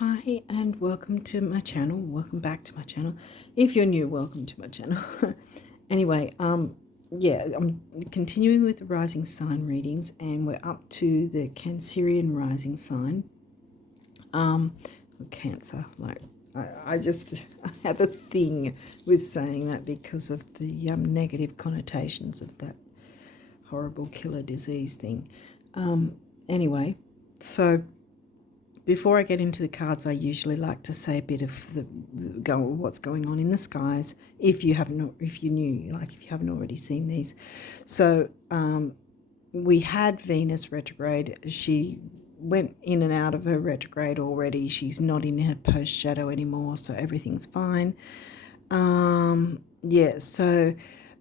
Hi and welcome to my channel. Welcome back to my channel. If you're new, welcome to my channel. Anyway, yeah, I'm continuing with the rising sign readings and we're up to the Cancerian rising sign. Cancer. Like I just have a thing with saying that because of the negative connotations of that horrible killer disease thing. Anyway, so before I get into the cards, I usually like to say a bit of what's going on in the skies. If you haven't already seen these, so we had Venus retrograde. She went in and out of her retrograde already. She's not in her post shadow anymore, so everything's fine. Yeah, so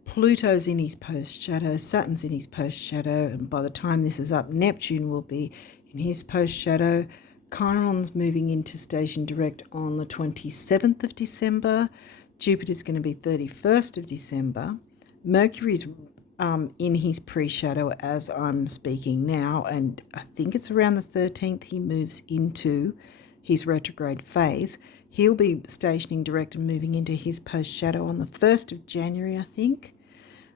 Pluto's in his post shadow, Saturn's in his post shadow, and by the time this is up, Neptune will be in his post shadow. Chiron's moving into station direct on the 27th of December. Jupiter's going to be 31st of December. Mercury's in his pre-shadow as I'm speaking now, and I think it's around the 13th he moves into his retrograde phase. He'll be stationing direct and moving into his post-shadow on the 1st of January, I think.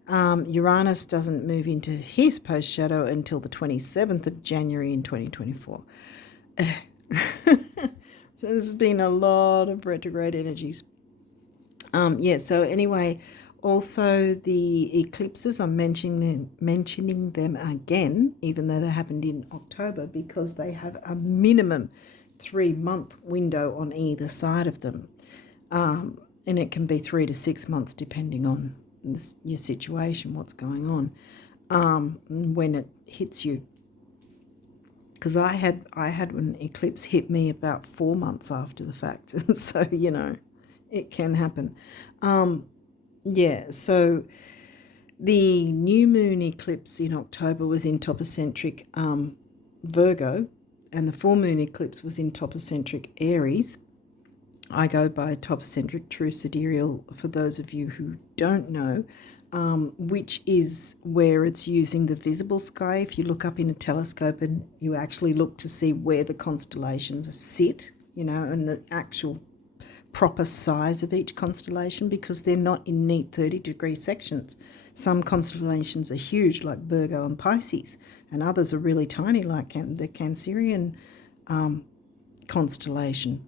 Uranus doesn't move into his post-shadow until the 27th of January in 2024. So there's been a lot of retrograde energies. Yeah, so anyway, also the eclipses, I'm mentioning them again, even though they happened in October, because they have a minimum 3-month window on either side of them. And it can be 3 to 6 months depending on your situation, what's going on, when it hits you. Because I had an eclipse hit me about 4 months after the fact. So, it can happen. Yeah, so the new moon eclipse in October was in topocentric Virgo, and the full moon eclipse was in topocentric Aries. I go by topocentric true sidereal for those of you who don't know, which is where it's using the visible sky. If you look up in a telescope and you actually look to see where the constellations sit, and the actual proper size of each constellation, because they're not in neat 30-degree sections. Some constellations are huge, like Virgo and Pisces, and others are really tiny, like the Cancerian constellation.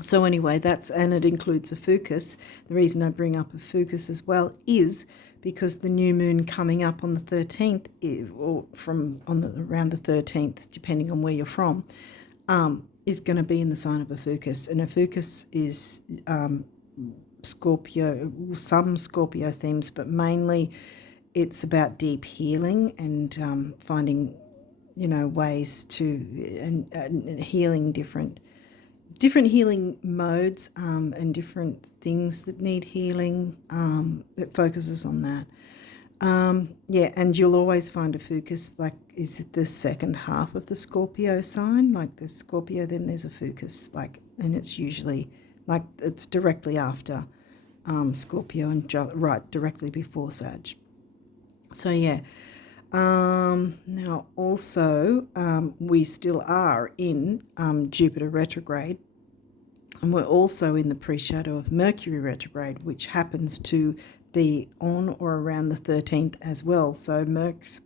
So anyway, and it includes a Fucus. The reason I bring up a Fucus as well is because the new moon coming up on the 13th, or around the 13th, depending on where you're from, is going to be in the sign of a Fucus. And a Fucus is Scorpio, some Scorpio themes, but mainly it's about deep healing and finding, ways to and healing different healing modes and different things that need healing. It focuses on that. Yeah, and you'll always find a Fucus, like, is it the second half of the Scorpio sign? Like there's Scorpio, then there's a Fucus, and it's usually, it's directly after Scorpio and right directly before Sag. So, yeah. Now, also, we still are in Jupiter retrograde, and we're also in the pre-shadow of Mercury retrograde, which happens to be on or around the 13th as well. So Merc's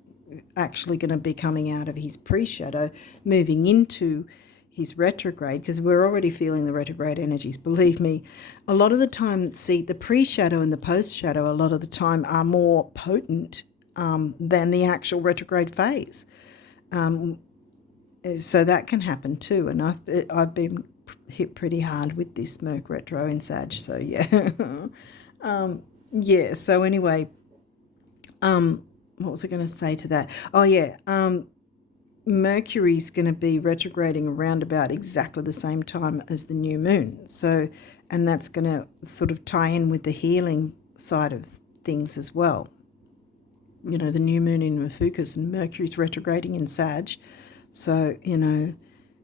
actually going to be coming out of his pre-shadow, moving into his retrograde, because we're already feeling the retrograde energies. Believe me, a lot of the time, the pre-shadow and the post-shadow a lot of the time are more potent than the actual retrograde phase. So that can happen too, and I've been hit pretty hard with this Merc retro in Sag, so yeah. Yeah, so anyway, what was I going to say to that? Oh yeah, Mercury's going to be retrograding around about exactly the same time as the new moon, so, and that's going to sort of tie in with the healing side of things as well. The new moon in Fucus and Mercury's retrograding in Sag, so,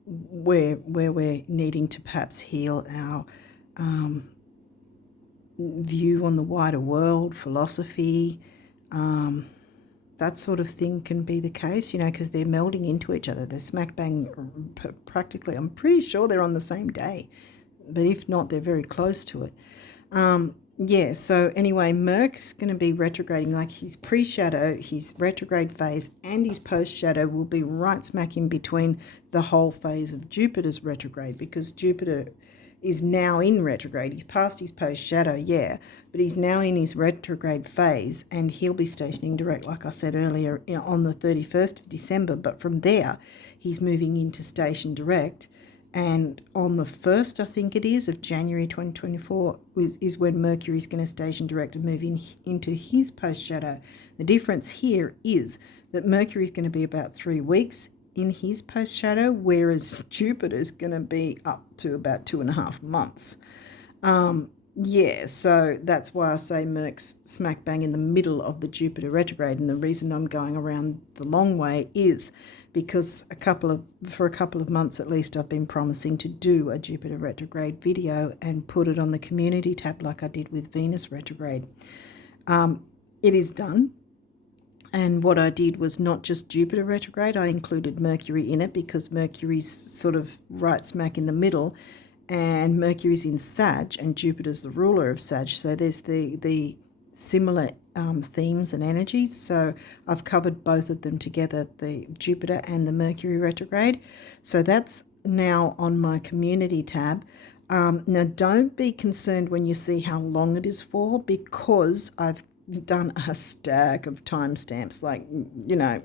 where we're needing to perhaps heal our view on the wider world, philosophy, that sort of thing can be the case, you know, because they're melding into each other. They're smack bang practically. I'm pretty sure they're on the same day, but if not, they're very close to it. Yeah, so anyway, Merc's going to be retrograding, like his pre-shadow, his retrograde phase, and his post-shadow will be right smack in between the whole phase of Jupiter's retrograde, because Jupiter is now in retrograde. He's past his post-shadow, yeah, but he's now in his retrograde phase, and he'll be stationing direct, like I said earlier, on the 31st of December, but from there, he's moving into station direct. And on the 1st, I think it is, of January 2024 is when Mercury is going to station direct and move into his post-shadow. The difference here is that Mercury is going to be about 3 weeks in his post-shadow, whereas Jupiter is going to be up to about 2.5 months. Yeah, so that's why I say Merc's smack bang in the middle of the Jupiter retrograde. And the reason I'm going around the long way is because for a couple of months at least, I've been promising to do a Jupiter retrograde video and put it on the community tab like I did with Venus retrograde. It is done. And what I did was not just Jupiter retrograde, I included Mercury in it because Mercury's sort of right smack in the middle, and Mercury's in Sag and Jupiter's the ruler of Sag. So there's the similar themes and energies. So I've covered both of them together, the Jupiter and the Mercury retrograde. So that's now on my community tab. Now don't be concerned when you see how long it is for, because I've done a stack of timestamps, like, you know,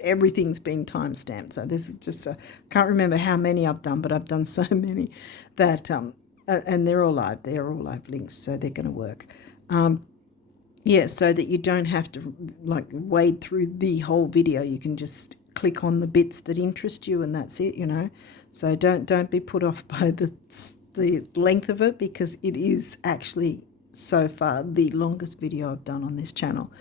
everything's been timestamped. So this is just I can't remember how many I've done, but I've done so many that and they're all live links, so they're going to work. Yeah, so that you don't have to like wade through the whole video. You can just click on the bits that interest you and that's it, you know. So don't be put off by the length of it, because it is actually so far the longest video I've done on this channel.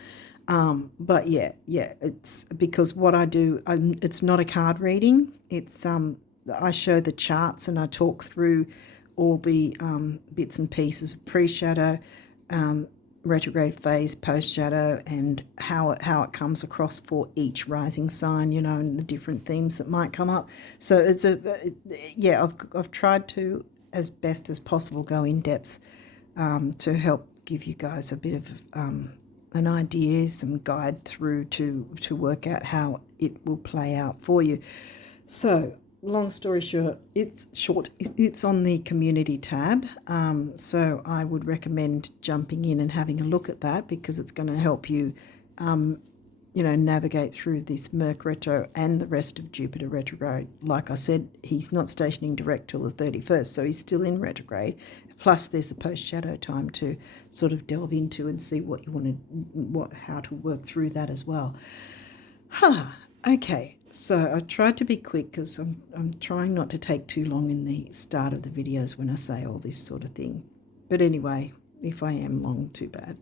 But yeah, it's because what I do, it's not a card reading. It's I show the charts and I talk through all the bits and pieces of pre-shadow, retrograde phase, post-shadow, and how it comes across for each rising sign, you know, and the different themes that might come up. So it's I've tried to, as best as possible, go in depth to help give you guys a bit of an idea, some guide through to work out how it will play out for you. So long story short, it's on the community tab. So I would recommend jumping in and having a look at that, because it's going to help you, you know, navigate through this Merc retro and the rest of Jupiter retrograde. Like I said, he's not stationing direct till the 31st, so he's still in retrograde. Plus, there's the post-shadow time to sort of delve into and see what you want to, how to work through that as well. Okay, so I tried to be quick because I'm trying not to take too long in the start of the videos when I say all this sort of thing. But anyway, if I am long, too bad.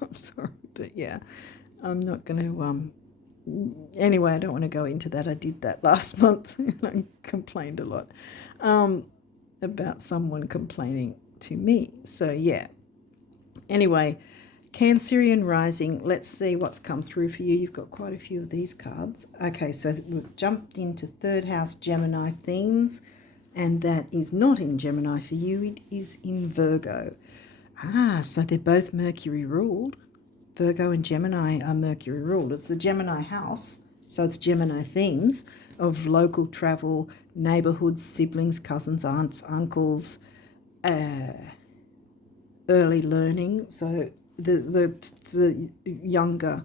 I'm sorry, but yeah, I'm not going to. Anyway, I don't want to go into that. I did that last month and I complained a lot about someone complaining to me. So yeah, anyway, Cancerian rising, let's see what's come through for you. You've got quite a few of these cards. Okay, so we've jumped into third house Gemini themes, and that is not in Gemini for you, it is in Virgo. So they're both Mercury ruled. Virgo and Gemini are Mercury ruled. It's the Gemini house, so it's Gemini themes of local travel, neighborhoods, siblings, cousins, aunts, uncles, early learning, so the younger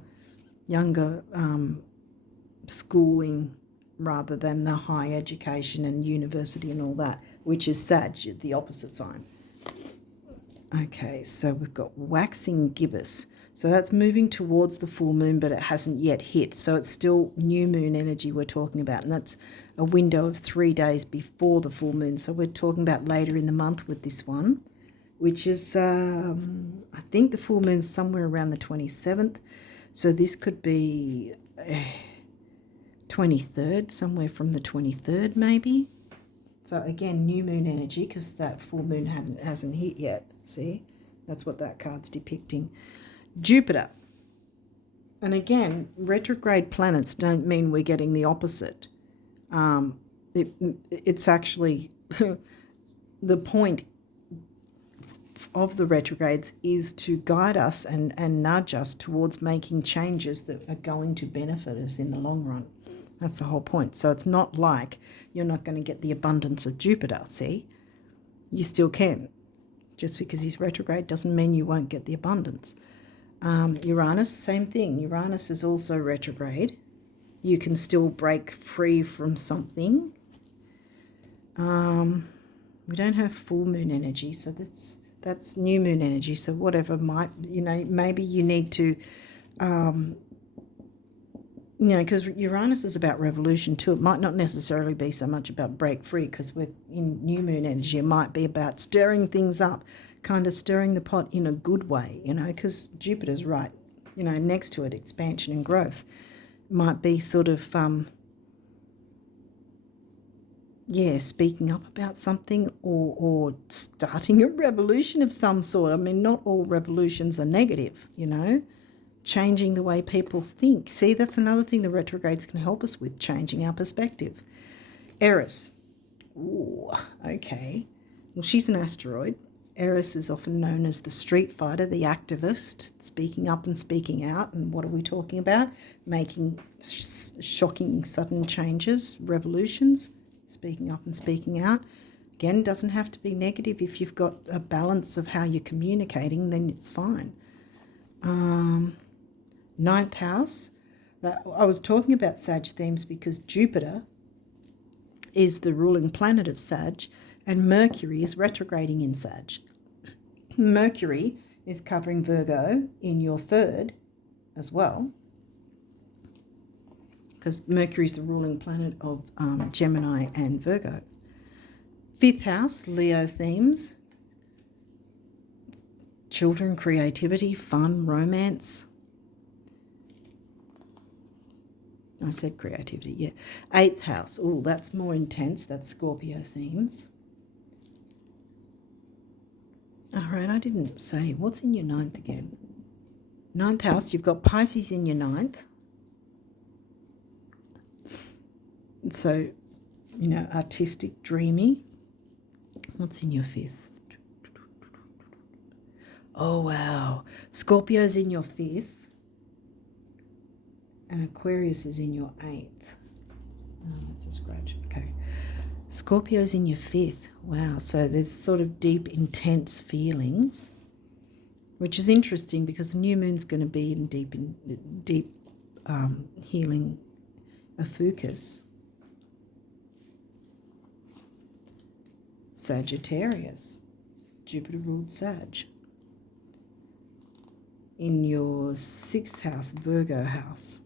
schooling rather than the high education and university and all that, which is Sag, the opposite sign. Okay, so we've got waxing gibbous. So that's moving towards the full moon, but it hasn't yet hit. So it's still new moon energy we're talking about, and that's a window of 3 days before the full moon. So we're talking about later in the month with this one, which is, I think the full moon's somewhere around the 27th. So this could be 23rd, somewhere from the 23rd maybe. So again, new moon energy, because that full moon hasn't hit yet. See, that's what that card's depicting. Jupiter. And again, retrograde planets don't mean we're getting the opposite. It's actually the point of the retrogrades is to guide us and nudge us towards making changes that are going to benefit us in the long run. That's the whole point. So it's not like you're not going to get the abundance of Jupiter, see? You still can. Just because he's retrograde doesn't mean you won't get the abundance. Uranus, same thing. Uranus is also retrograde. You can still break free from something. We don't have full moon energy, so that's new moon energy. So whatever might, maybe you need to, because Uranus is about revolution too. It might not necessarily be so much about break free because we're in new moon energy. It might be about stirring things up, kind of stirring the pot in a good way, because Jupiter's right, next to it, expansion and growth. It might be sort of, speaking up about something or starting a revolution of some sort. I mean, not all revolutions are negative, changing the way people think. See, that's another thing the retrogrades can help us with, changing our perspective. Eris. Ooh, okay. Well, she's an asteroid. Eris is often known as the street fighter, the activist, speaking up and speaking out. And what are we talking about? Making shocking, sudden changes, revolutions, speaking up and speaking out. Again, doesn't have to be negative. If you've got a balance of how you're communicating, then it's fine. Ninth house. I was talking about Sag themes because Jupiter is the ruling planet of Sag and Mercury is retrograding in Sag. Mercury is covering Virgo in your third as well, because Mercury is the ruling planet of Gemini and Virgo. Fifth house, Leo themes. Children, creativity, fun, romance. I said creativity, yeah. Eighth house, oh, that's more intense. That's Scorpio themes. All right, I didn't say. What's in your ninth again? Ninth house, you've got Pisces in your ninth. So, artistic, dreamy. What's in your fifth? Oh, wow. Scorpio's in your fifth. And Aquarius is in your eighth. Oh, that's a scratch. Okay. Scorpio's in your fifth. Wow. So there's sort of deep, intense feelings, which is interesting because the new moon's going to be in deep healing focus. Sagittarius. Jupiter ruled Sag. In your sixth house, Virgo house.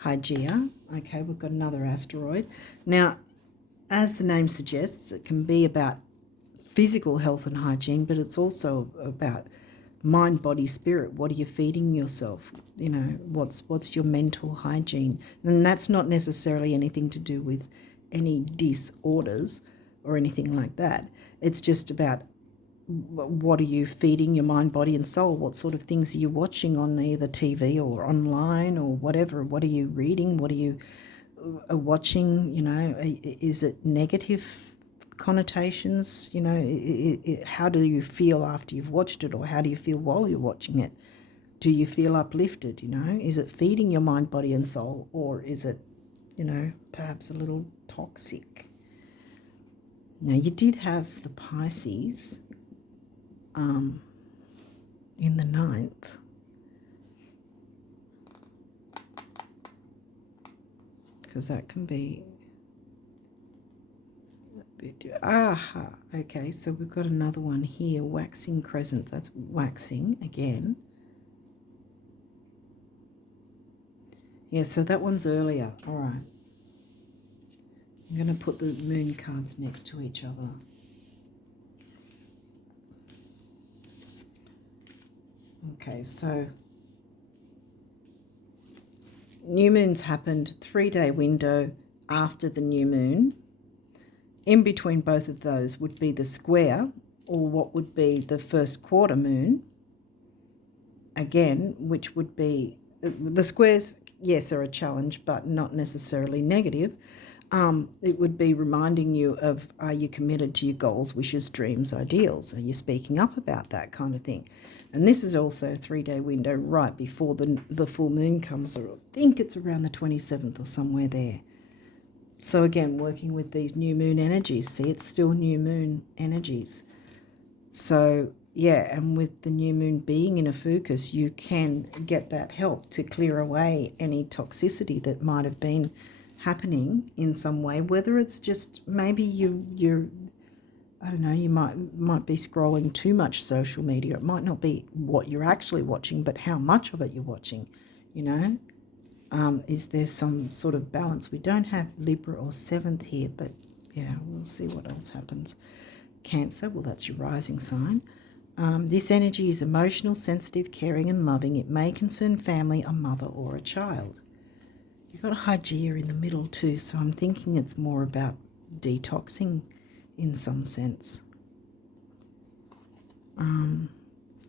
Hygeia. Okay, we've got another asteroid. Now, as the name suggests, it can be about physical health and hygiene, but it's also about mind, body, spirit. What are you feeding yourself? What's your mental hygiene? And that's not necessarily anything to do with any disorders or anything like that. It's just about what are you feeding your mind, body and soul? What sort of things are you watching on either TV or online or whatever? What are you reading? What are you watching? Is it negative connotations? How do you feel after you've watched it, or how do you feel while you're watching it? Do you feel uplifted? Is it feeding your mind, body and soul, or is it, perhaps a little toxic? Now, you did have the Pisces in the ninth. Because that can be a bit... okay, so we've got another one here, waxing crescent. That's waxing again. Yeah, so that one's earlier. All right. I'm going to put the moon cards next to each other. Okay, so new moons happened 3-day window after the new moon. In between both of those would be the square, or what would be the first quarter moon. again, which would be the squares, yes, are a challenge, but not necessarily negative. It would be reminding you of, are you committed to your goals, wishes, dreams, ideals? Are you speaking up about that kind of thing? And this is also a 3-day window right before the full moon comes, or I think it's around the 27th or somewhere there. So again, working with these new moon energies. See, it's still new moon energies. So yeah, and with the new moon being in a fucus, you can get that help to clear away any toxicity that might have been happening in some way, whether it's just maybe you're I don't know, you might be scrolling too much social media. It might not be what you're actually watching, but how much of it you're watching, you know. Is there some sort of balance? We don't have Libra or 7th here, but yeah, we'll see what else happens. Cancer, well, that's your rising sign. This energy is emotional, sensitive, caring and loving. It may concern family, a mother or a child. You've got Hygeia in the middle too, so I'm thinking it's more about detoxing in some sense.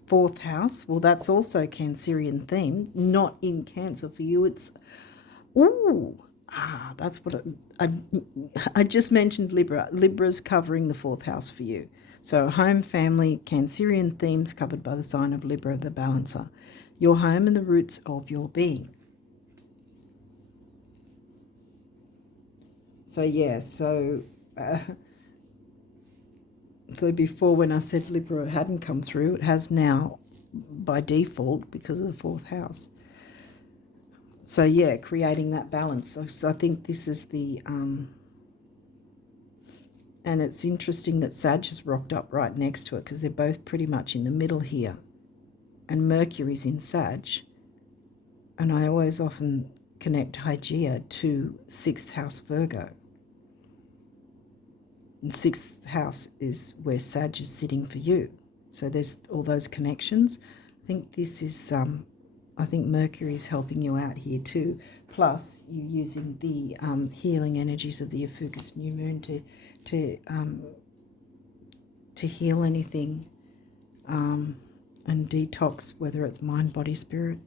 4th house, well, that's also Cancerian theme, not in Cancer for you. It's, that's what I just mentioned Libra. Libra's covering the 4th house for you. So home, family, Cancerian themes covered by the sign of Libra, the balancer. Your home and the roots of your being. So yeah, so before when I said Libra hadn't come through, it has now by default because of the 4th house. So yeah, creating that balance. So I think this is the, and it's interesting that Sag has rocked up right next to it because they're both pretty much in the middle here. And Mercury's in Sag. And I always often connect Hygeia to 6th house Virgo. And 6th house is where Sag is sitting for you. So there's all those connections. I think this is, I think Mercury is helping you out here too. Plus, you're using the healing energies of the Ophiuchus new moon to heal anything and detox, whether it's mind, body, spirit.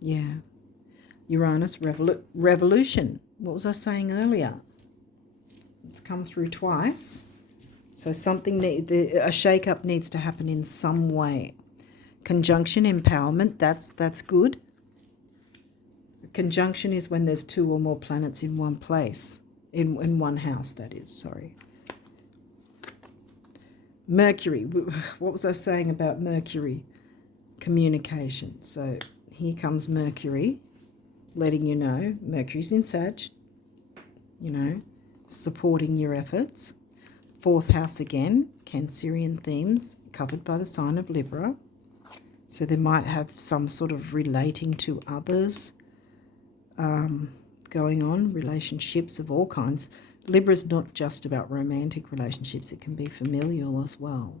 Yeah. Uranus, revolution. What was I saying earlier? It's come through twice. So something, a shake-up needs to happen in some way. Conjunction, empowerment, that's good. Conjunction is when there's 2 or more planets in one place, in one house, that is, sorry. Mercury, what was I saying about Mercury? Communication. So here comes Mercury, letting you know, Mercury's in Sag, you know, supporting your efforts. 4th house again, Cancerian themes covered by the sign of Libra. So they might have some sort of relating to others going on, relationships of all kinds. Libra's not just about romantic relationships, it can be familial as well.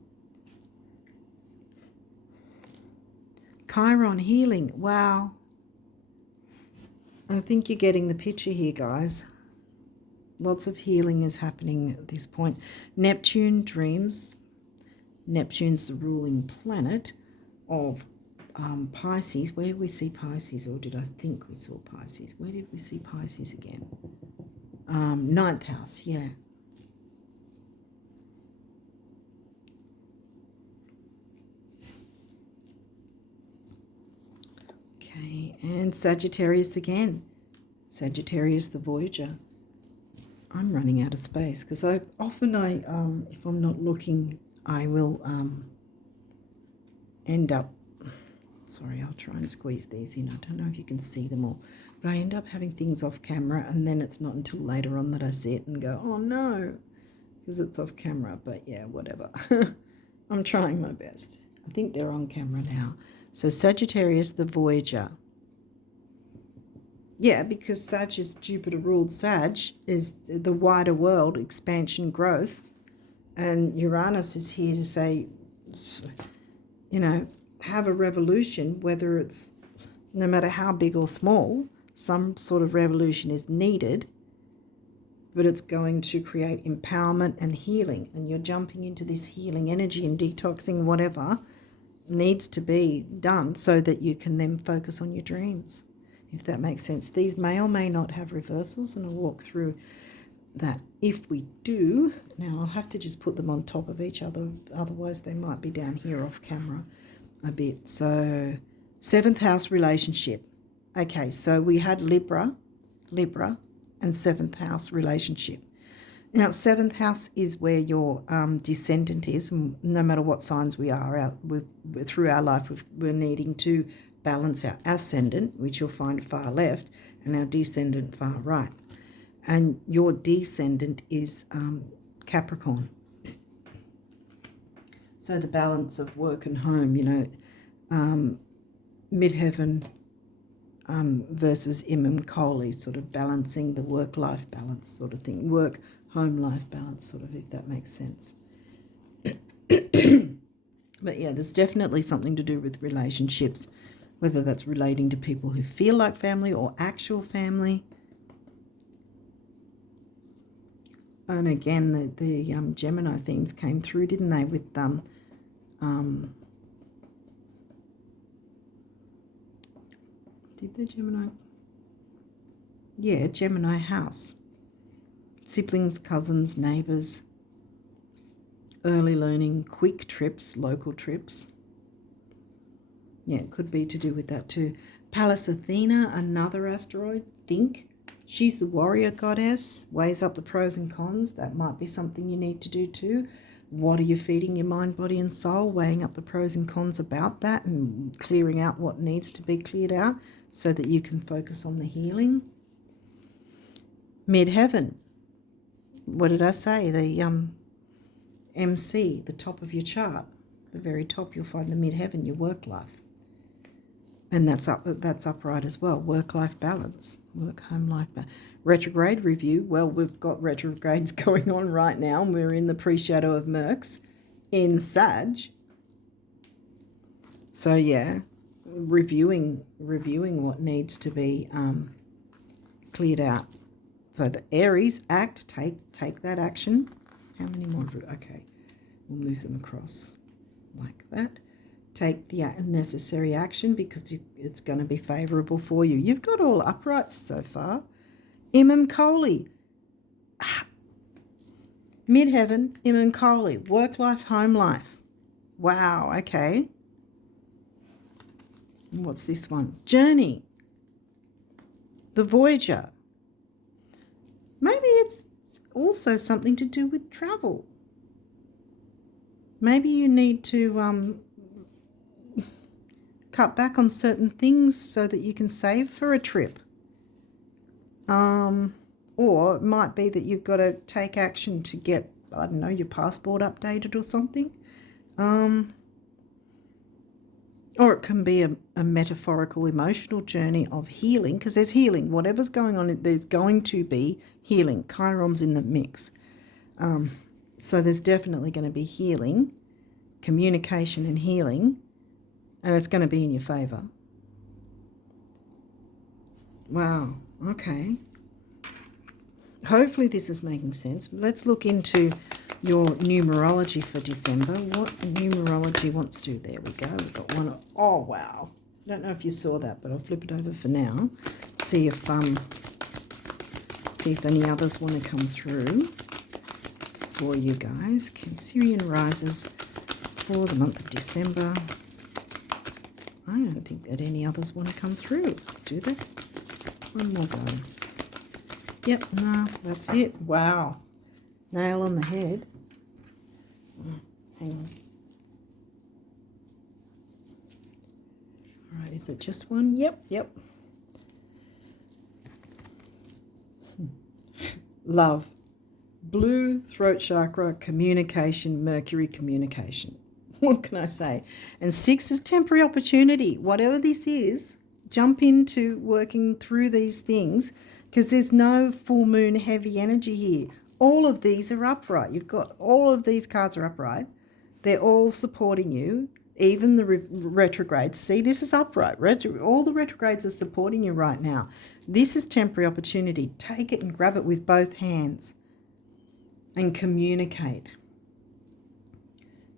Chiron healing, wow. I think you're getting the picture here, guys. Lots of healing is happening at this point. Neptune, dreams. Neptune's the ruling planet of Pisces. Where did we see Pisces? Or did I think we saw Pisces? Where did we see Pisces again? 9th house, yeah. Okay, and Sagittarius again. Sagittarius, the Voyager. I'm running out of space because if I'm not looking, I will end up, sorry, I'll try and squeeze these in. I don't know if you can see them all, but I end up having things off camera and then it's not until later on that I see it and go, oh no, because it's off camera, but yeah, whatever. I'm trying my best. I think they're on camera now. So Sagittarius, the Voyager. Yeah, because Sag is Jupiter-ruled. Sag is the wider world, expansion, growth. And Uranus is here to say, you know, have a revolution, whether it's no matter how big or small, some sort of revolution is needed, but it's going to create empowerment and healing. And you're jumping into this healing energy and detoxing, whatever, needs to be done so that you can then focus on your dreams, if that makes sense. These may or may not have reversals, and I'll walk through that. If we do, now I'll have to just put them on top of each other, otherwise they might be down here off camera a bit. So 7th house relationship. Okay, so we had Libra, and 7th house relationship. Now, 7th house is where your descendant is, and no matter what signs we are, through our life, we're needing to balance our ascendant, which you'll find far left, and our descendant far right. And your descendant is Capricorn. So the balance of work and home, midheaven versus Imam Kohli, sort of balancing the work-life balance sort of thing, work-home-life balance sort of, if that makes sense. But yeah, there's definitely something to do with relationships, whether that's relating to people who feel like family or actual family. And again, the Gemini themes came through, didn't they, with did the Gemini? Yeah, Gemini house. Siblings, cousins, neighbours, early learning, quick trips, local trips. Yeah, it could be to do with that too. Pallas Athena, another asteroid, think. She's the warrior goddess, weighs up the pros and cons. That might be something you need to do too. What are you feeding your mind, body and soul? Weighing up the pros and cons about that and clearing out what needs to be cleared out so that you can focus on the healing. Midheaven. What did I say? The MC, the top of your chart. The very top, you'll find the midheaven, your work life. And that's upright as well. Work-life balance. Work-home-life balance. Retrograde review. Well, we've got retrogrades going on right now. And we're in the pre-shadow of Mercs in Sag. So, yeah, reviewing what needs to be cleared out. So the Aries, act, take that action. How many more? Okay, we'll move them across like that. Take the necessary action because it's going to be favourable for you. You've got all uprights so far. Imam Kohli. Midheaven, Imam Kohli. Work life, home life. Wow, okay. What's this one? Journey. The Voyager. Maybe it's also something to do with travel. Maybe you need to cut back on certain things so that you can save for a trip. Or it might be that you've got to take action to get, I don't know, your passport updated or something. Or it can be a metaphorical emotional journey of healing, because there's healing. Whatever's going on, there's going to be healing. Chiron's in the mix. So there's definitely going to be healing, communication and healing, and it's going to be in your favour. Wow, okay. Hopefully this is making sense. Let's look into your numerology for December. What numerology wants to? There we go. We've got one. Oh, wow. I don't know if you saw that, but I'll flip it over for now. See if any others want to come through for you guys. Cancerian rises for the month of December. I don't think that any others want to come through, do they? One more go. Yep, no, that's it. Wow. Nail on the head. Hang on. All right, is it just one? Yep. Love. Blue, throat chakra, communication, Mercury communication. What can I say? And 6 is temporary opportunity. Whatever this is, jump into working through these things because there's no full moon heavy energy here. All of these are upright. You've got all of these cards are upright. They're all supporting you, even the retrogrades. See, this is upright. All the retrogrades are supporting you right now. This is temporary opportunity. Take it and grab it with both hands and communicate.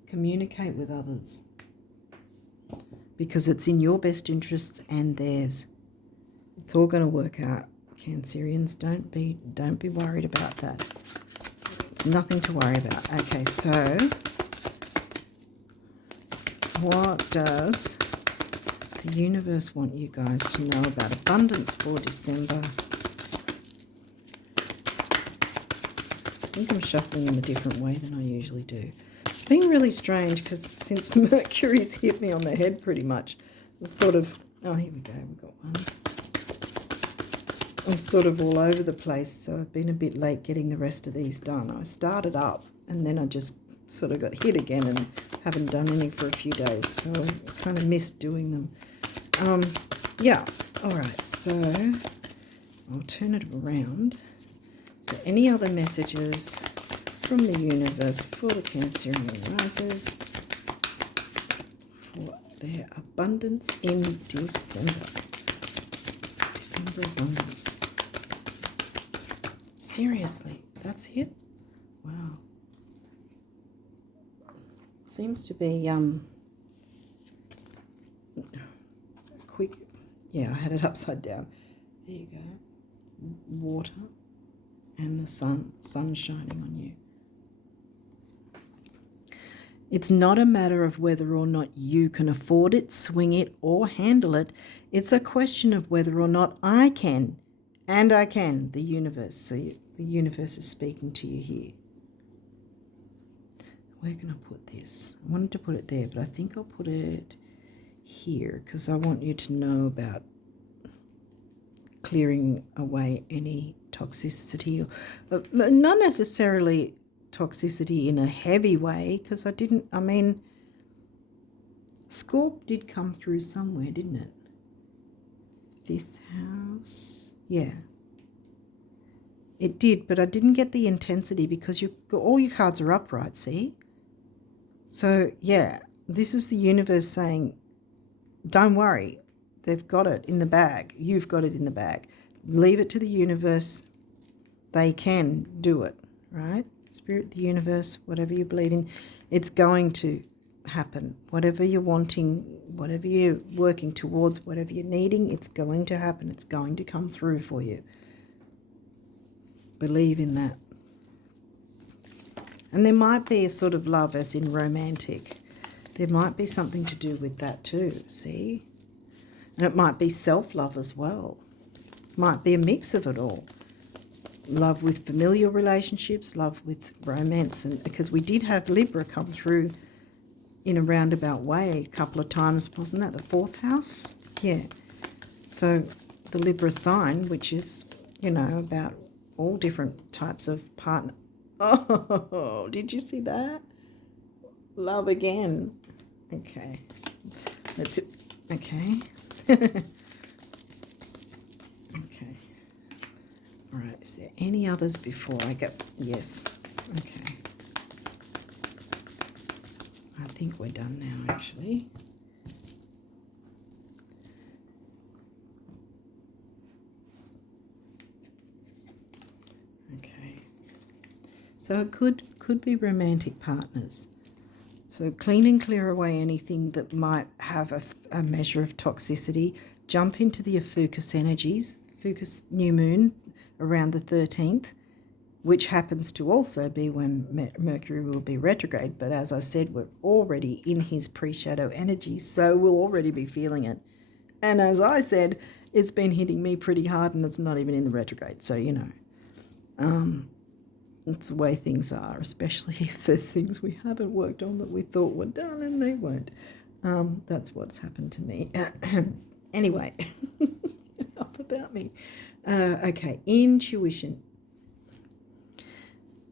Communicate with others. because it's in your best interests and theirs. It's all going to work out, Cancerians. Don't be worried about that. It's nothing to worry about. Okay, so what does the universe want you guys to know about abundance for December? I think I'm shuffling in a different way than I usually do. It's been really strange because since Mercury's hit me on the head pretty much, I'm sort of, oh, here we go, we've got one. I'm sort of all over the place, so I've been a bit late getting the rest of these done. I started up and then I just sort of got hit again and haven't done any for a few days, so I kind of missed doing them. Yeah, all right, so I'll turn it around. So any other messages from the universe for the Cancerian risers for their abundance in December? December abundance. Seriously, that's it? Wow. Seems to be quick. Yeah, I had it upside down. There you go. Water and the sun shining on you. It's not a matter of whether or not you can afford it, swing it, or handle it. It's a question of whether or not I can. And I can, the universe. So the universe is speaking to you here. Where can I put this? I wanted to put it there, but I think I'll put it here because I want you to know about clearing away any toxicity, not necessarily toxicity in a heavy way, because Scorp did come through somewhere, didn't it? 5th house, yeah. It did, but I didn't get the intensity because all your cards are upright, see? So, yeah, this is the universe saying, don't worry, they've got it in the bag. You've got it in the bag. Leave it to the universe. They can do it, right? Spirit, the universe, whatever you believe in, it's going to happen. Whatever you're wanting, whatever you're working towards, whatever you're needing, it's going to happen. It's going to come through for you. Believe in that. And there might be a sort of love as in romantic. There might be something to do with that too, see? And it might be self-love as well. Might be a mix of it all. Love with familial relationships, love with romance. And because we did have Libra come through in a roundabout way a couple of times, wasn't that the 4th house? Yeah. So the Libra sign, which is, about all different types of partner. Oh, did you see that? Love again. Okay. That's it. Okay. Okay. All right. Is there any others before I go? Yes. Okay. I think we're done now, actually. Okay. So it could be romantic partners. So clean and clear away anything that might have a measure of toxicity. Jump into the Ophiuchus energies, Ophiuchus new moon around the 13th, which happens to also be when Mercury will be retrograde. But as I said, we're already in his pre-shadow energy, so we'll already be feeling it. And as I said, it's been hitting me pretty hard and it's not even in the retrograde. So, it's the way things are, especially if there's things we haven't worked on that we thought were done and they weren't. That's what's happened to me. Anyway, enough about me. Okay, intuition.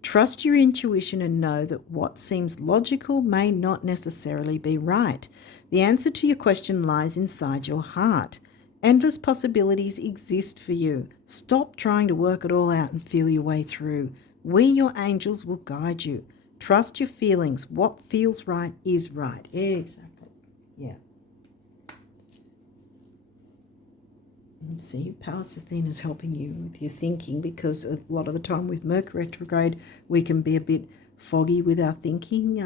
Trust your intuition and know that what seems logical may not necessarily be right. The answer to your question lies inside your heart. Endless possibilities exist for you. Stop trying to work it all out and feel your way through. We, your angels, will guide you. Trust your feelings. What feels right is right. Exactly. Yeah. And see, Pallas Athena is helping you with your thinking, because a lot of the time with Mercury retrograde, we can be a bit foggy with our thinking.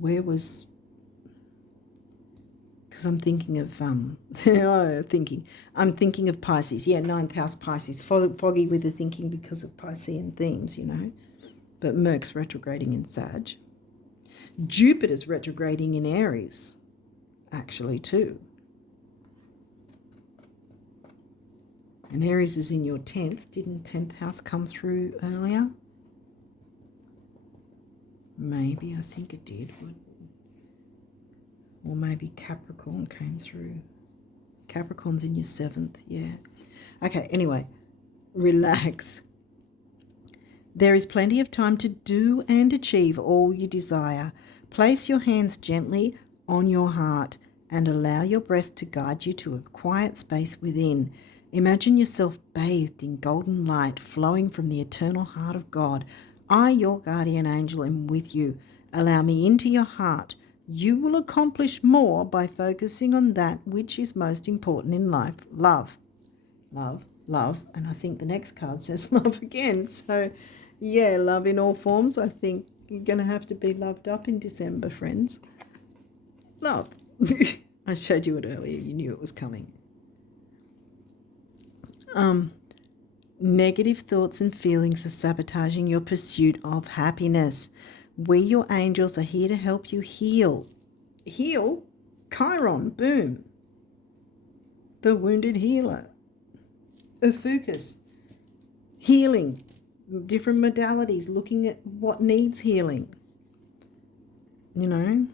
where was, because I'm thinking of, I'm thinking of Pisces. Yeah, 9th house Pisces, foggy with the thinking because of Piscean themes, you know. But Merc's retrograding in Sag. Jupiter's retrograding in Aries, actually, too. And Aries is in your 10th. Didn't 10th house come through earlier? Maybe, I think it did. Or maybe Capricorn came through. Capricorn's in your 7th, yeah. Okay, anyway, relax. There is plenty of time to do and achieve all you desire. Place your hands gently on your heart and allow your breath to guide you to a quiet space within. Imagine yourself bathed in golden light flowing from the eternal heart of God. I, your guardian angel, am with you. Allow me into your heart. You will accomplish more by focusing on that which is most important in life. Love. Love. Love. And I think the next card says love again. So, yeah, love in all forms. I think you're going to have to be loved up in December, friends. Love. I showed you it earlier. You knew it was coming. Negative thoughts and feelings are sabotaging your pursuit of happiness. We, your angels, are here to help you heal. Heal? Chiron, boom. The wounded healer. Ophiuchus, healing. Different modalities, looking at what needs healing. You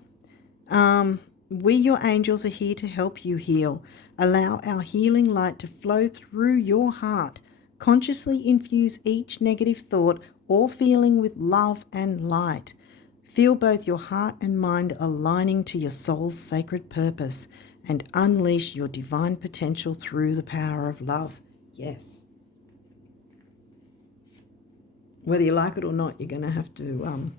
know? We, your angels, are here to help you heal. Allow our healing light to flow through your heart. Consciously infuse each negative thought or feeling with love and light. Feel both your heart and mind aligning to your soul's sacred purpose and unleash your divine potential through the power of love. Yes. Whether you like it or not, you're going to have to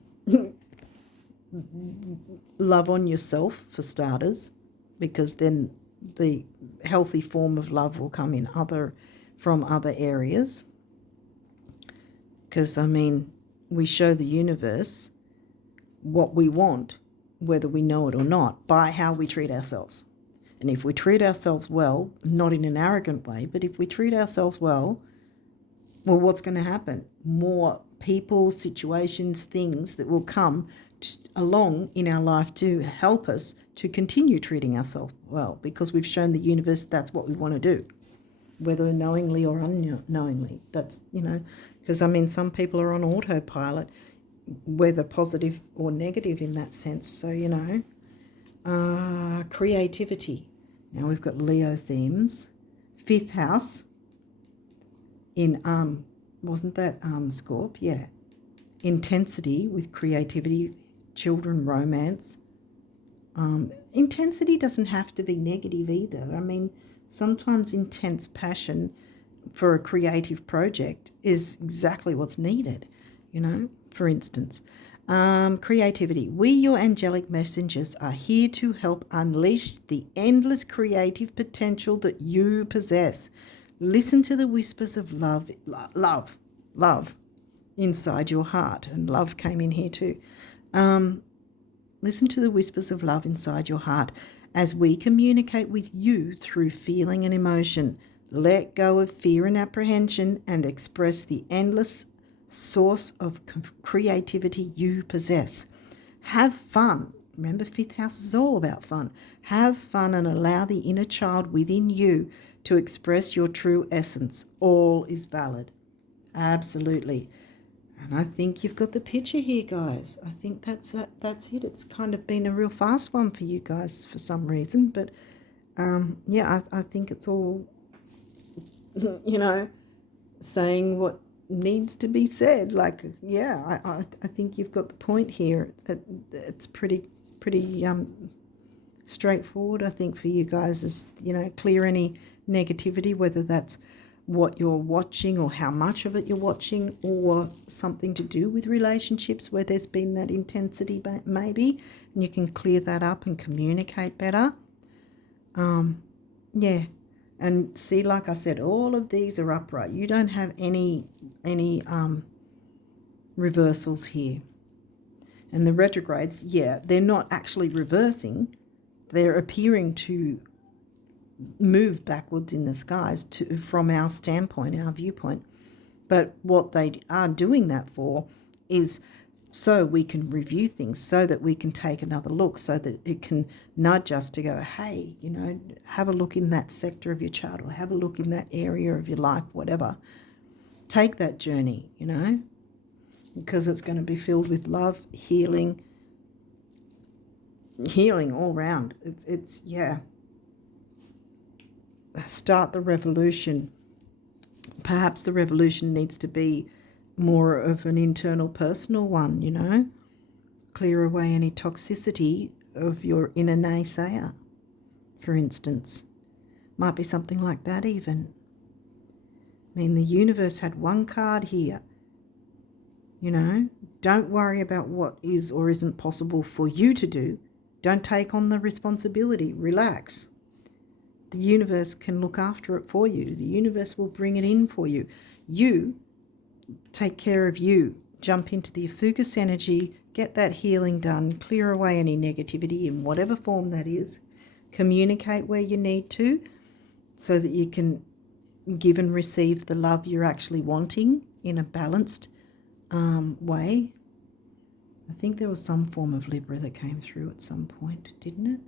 love on yourself for starters, because then the healthy form of love will come in from other areas. Because, I mean, we show the universe what we want, whether we know it or not, by how we treat ourselves. And if we treat ourselves well, not in an arrogant way, but if we treat ourselves well, what's going to happen? More people, situations, things that will come along in our life to help us to continue treating ourselves well, because we've shown the universe that's what we want to do, whether knowingly or unknowingly. That's, you know, because, I mean, some people are on autopilot, whether positive or negative in that sense. So, you know, creativity. Now we've got Leo themes. 5th house in, wasn't that Scorp? Yeah. Intensity with creativity, children, romance. Intensity doesn't have to be negative either. I mean, sometimes intense passion for a creative project is exactly what's needed, you know, for instance. Creativity. We, your angelic messengers, are here to help unleash the endless creative potential that you possess. Listen to the whispers of love inside your heart. And love came in here too. Listen to the whispers of love inside your heart as we communicate with you through feeling and emotion. Let go of fear and apprehension and express the endless source of creativity you possess. Have fun. Remember, 5th house is all about fun. Have fun and allow the inner child within you to express your true essence. All is valid. Absolutely. And I think you've got the picture here, guys. I think that's it. It's kind of been a real fast one for you guys for some reason. But, yeah, I think it's all, you know, saying what needs to be said. Like, yeah, I think you've got the point here. It's pretty straightforward, I think, for you guys, is, you know, clear any negativity, whether that's what you're watching or how much of it you're watching, or something to do with relationships where there's been that intensity maybe, and you can clear that up and communicate better. Yeah. And see, like I said, all of these are upright. You don't have any reversals here. And the retrogrades, yeah, they're not actually reversing. They're appearing to move backwards in the skies from our standpoint, our viewpoint. But what they are doing that for is so we can review things, so that we can take another look, so that it can nudge us to go, hey, have a look in that sector of your chart, or have a look in that area of your life, whatever. Take that journey, because it's going to be filled with love, healing all round. It's start the revolution. Perhaps the revolution needs to be more of an internal, personal one, Clear away any toxicity of your inner naysayer, for instance. Might be something like that even. I mean, the universe had one card here. Don't worry about what is or isn't possible for you to do. Don't take on the responsibility. Relax. The universe can look after it for you. The universe will bring it in for you. You take care of you. Jump into the focus energy, get that healing done, clear away any negativity in whatever form that is. Communicate where you need to so that you can give and receive the love you're actually wanting in a balanced way. I think there was some form of Libra that came through at some point, didn't it?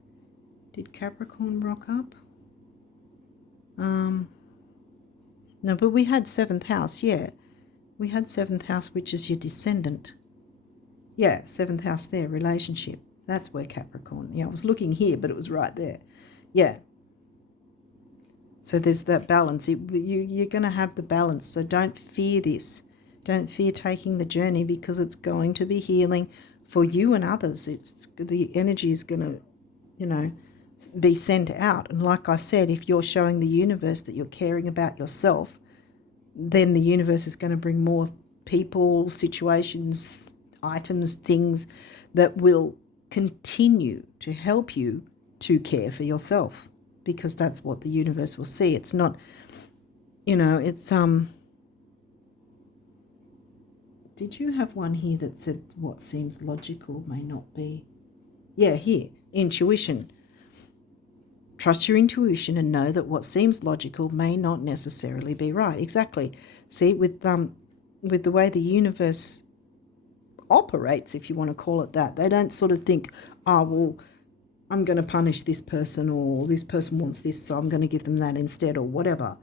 Did Capricorn rock up? No, but we had 7th house, yeah. We had 7th house, which is your descendant. Yeah, 7th house there, relationship. That's where Capricorn. Yeah, I was looking here, but it was right there. Yeah. So there's that balance. You're going to have the balance. So don't fear this. Don't fear taking the journey, because it's going to be healing for you and others. The energy is going to, be sent out. And like I said, if you're showing the universe that you're caring about yourself, then the universe is going to bring more people, situations, items, things that will continue to help you to care for yourself, because that's what the universe will see. It's not, it's did you have one here that said what seems logical may not be? Yeah, here, intuition. Trust your intuition and know that what seems logical may not necessarily be right. Exactly. See, with the way the universe operates, if you want to call it that, they don't sort of think, oh, well, I'm going to punish this person, or this person wants this, so I'm going to give them that instead, or whatever.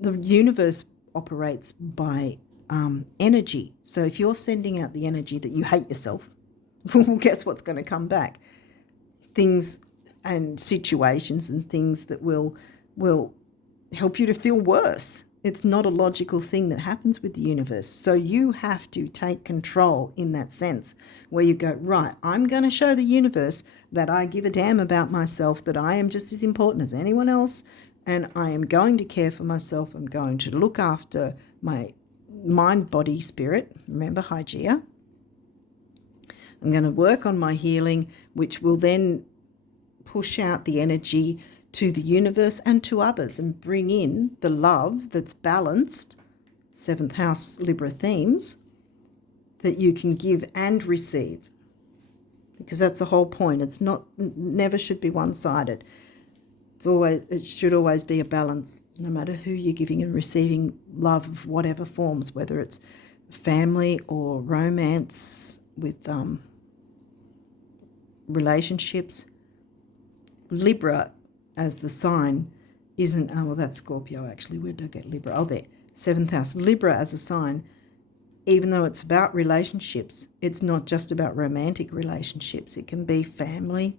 The universe operates by energy. So if you're sending out the energy that you hate yourself, well, guess what's going to come back? Things and situations and things that will help you to feel worse. It's not a logical thing that happens with the universe. So you have to take control in that sense, where you go, right, I'm going to show the universe that I give a damn about myself, that I am just as important as anyone else, and I am going to care for myself. I'm going to look after my mind, body, spirit. Remember, Hygeia. I'm going to work on my healing, which will then push out the energy to the universe and to others, and bring in the love that's balanced, 7th house Libra themes, that you can give and receive, because that's the whole point. It's not, never should be one-sided. It should always be a balance, no matter who you're giving and receiving love of whatever forms, whether it's family or romance with relationships. Libra as the sign isn't, well, that's Scorpio actually. Where did I get Libra? Oh, there, 7th house. Libra as a sign, even though it's about relationships, it's not just about romantic relationships. It can be family,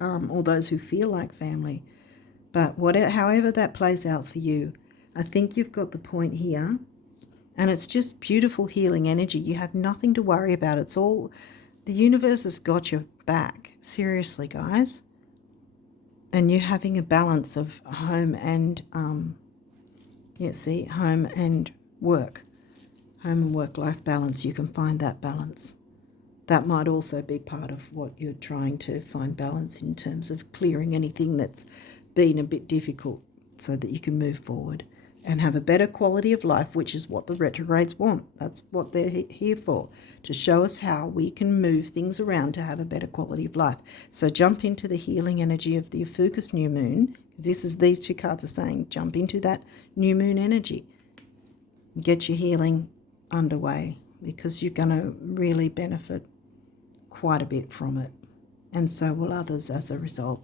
or those who feel like family. But however that plays out for you, I think you've got the point here. And it's just beautiful healing energy. You have nothing to worry about. It's all, the universe has got your back. Seriously, guys. And you're having a balance of home and, home and work. Home and work-life balance. You can find that balance. That might also be part of what you're trying to find balance in terms of clearing anything that's been a bit difficult, so that you can move forward and have a better quality of life, which is what the retrogrades want. That's what they're here for, to show us how we can move things around to have a better quality of life. So jump into the healing energy of the Ophiuchus new moon. These two cards are saying jump into that new moon energy. Get your healing underway, because you're going to really benefit quite a bit from it. And so will others as a result.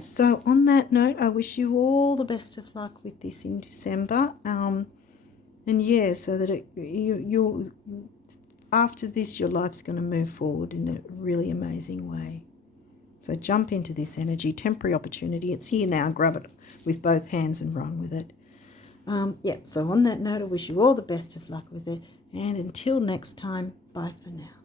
So on that note, I wish you all the best of luck with this in December. So that you'll after this, your life's going to move forward in a really amazing way. So jump into this energy, temporary opportunity. It's here now. Grab it with both hands and run with it. So on that note, I wish you all the best of luck with it. And until next time, bye for now.